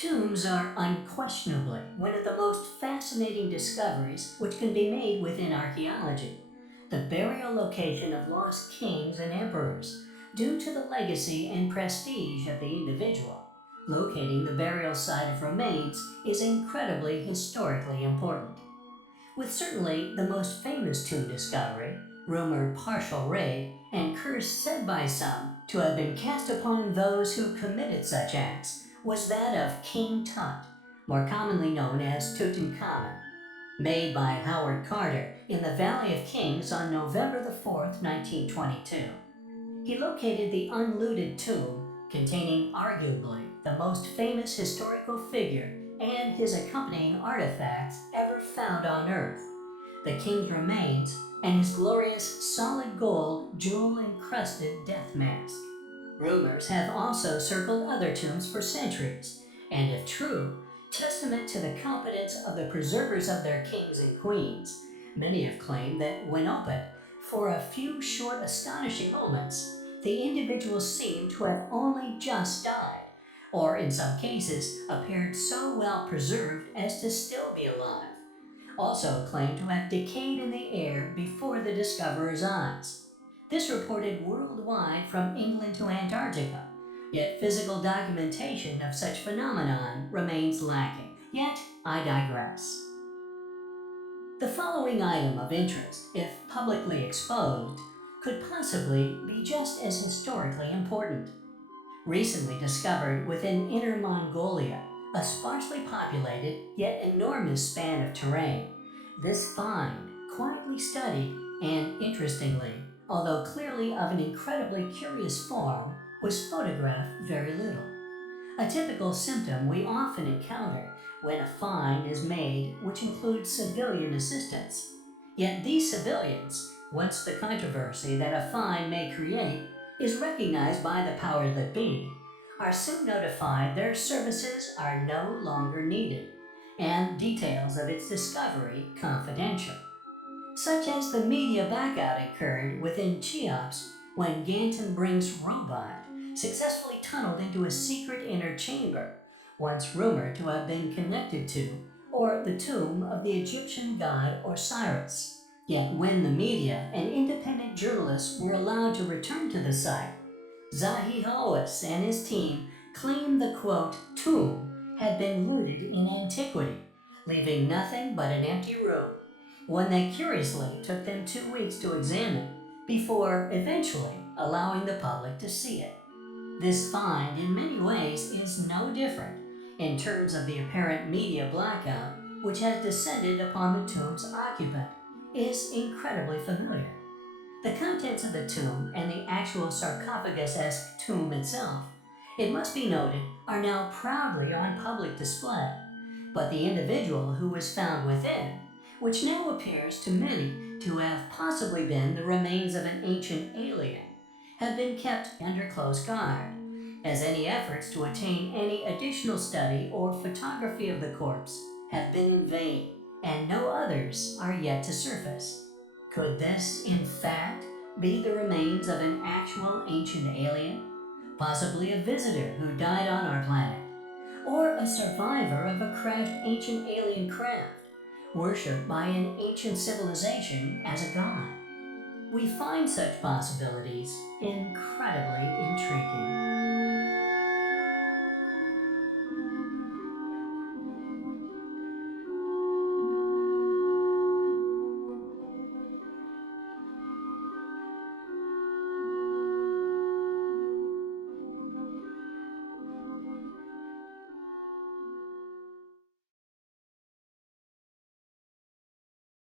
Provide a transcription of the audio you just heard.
Tombs are unquestionably one of the most fascinating discoveries which can be made within archaeology. The burial location of lost kings and emperors, due to the legacy and prestige of the individual. Locating the burial site of remains is incredibly historically important. With certainly the most famous tomb discovery, rumored partial raid, and curse said by some to have been cast upon those who committed such acts, was that of King Tut, more commonly known as Tutankhamun, made by Howard Carter in the Valley of Kings on November the 4th, 1922. He located the unlooted tomb containing arguably the most famous historical figure and his accompanying artifacts ever found on Earth, the king's remains and his glorious solid gold jewel-encrusted death mask. Rumors have also circled other tombs for centuries, and if true, testament to the competence of the preservers of their kings and queens. Many have claimed that when opened, for a few short astonishing moments, the individuals seemed to have only just died, or in some cases appeared so well preserved as to still be alive. Also claimed to have decayed in the air before the discoverer's eyes. This reported worldwide from England to Antarctica, yet physical documentation of such phenomenon remains lacking. Yet, I digress. The following item of interest, if publicly exposed, could possibly be just as historically important. Recently discovered within Inner Mongolia, a sparsely populated yet enormous span of terrain, this find, quietly studied and interestingly, although clearly of an incredibly curious form, was photographed very little. A typical symptom we often encounter when a find is made which includes civilian assistance. Yet these civilians, once the controversy that a find may create is recognized by the powers that be, are soon notified their services are no longer needed, and details of its discovery confidential. Such as the media blackout occurred within Cheops when Ganton Brink's robot successfully tunneled into a secret inner chamber, once rumored to have been connected to, or the tomb of the Egyptian god Osiris. Yet when the media and independent journalists were allowed to return to the site, Zahi Hawass and his team claimed the quote, tomb had been looted in antiquity, leaving nothing but an empty room, one that curiously took them 2 weeks to examine before eventually allowing the public to see it. This find, in many ways, is no different in terms of the apparent media blackout which has descended upon the tomb's occupant, is incredibly familiar. The contents of the tomb and the actual sarcophagus-esque tomb itself, it must be noted, are now proudly on public display, but the individual who was found within, which now appears to many to have possibly been the remains of an ancient alien, have been kept under close guard, as any efforts to attain any additional study or photography of the corpse have been in vain, and no others are yet to surface. Could this, in fact, be the remains of an actual ancient alien? Possibly a visitor who died on our planet, or a survivor of a crashed ancient alien craft, worshipped by an ancient civilization as a god. We find such possibilities incredibly intriguing.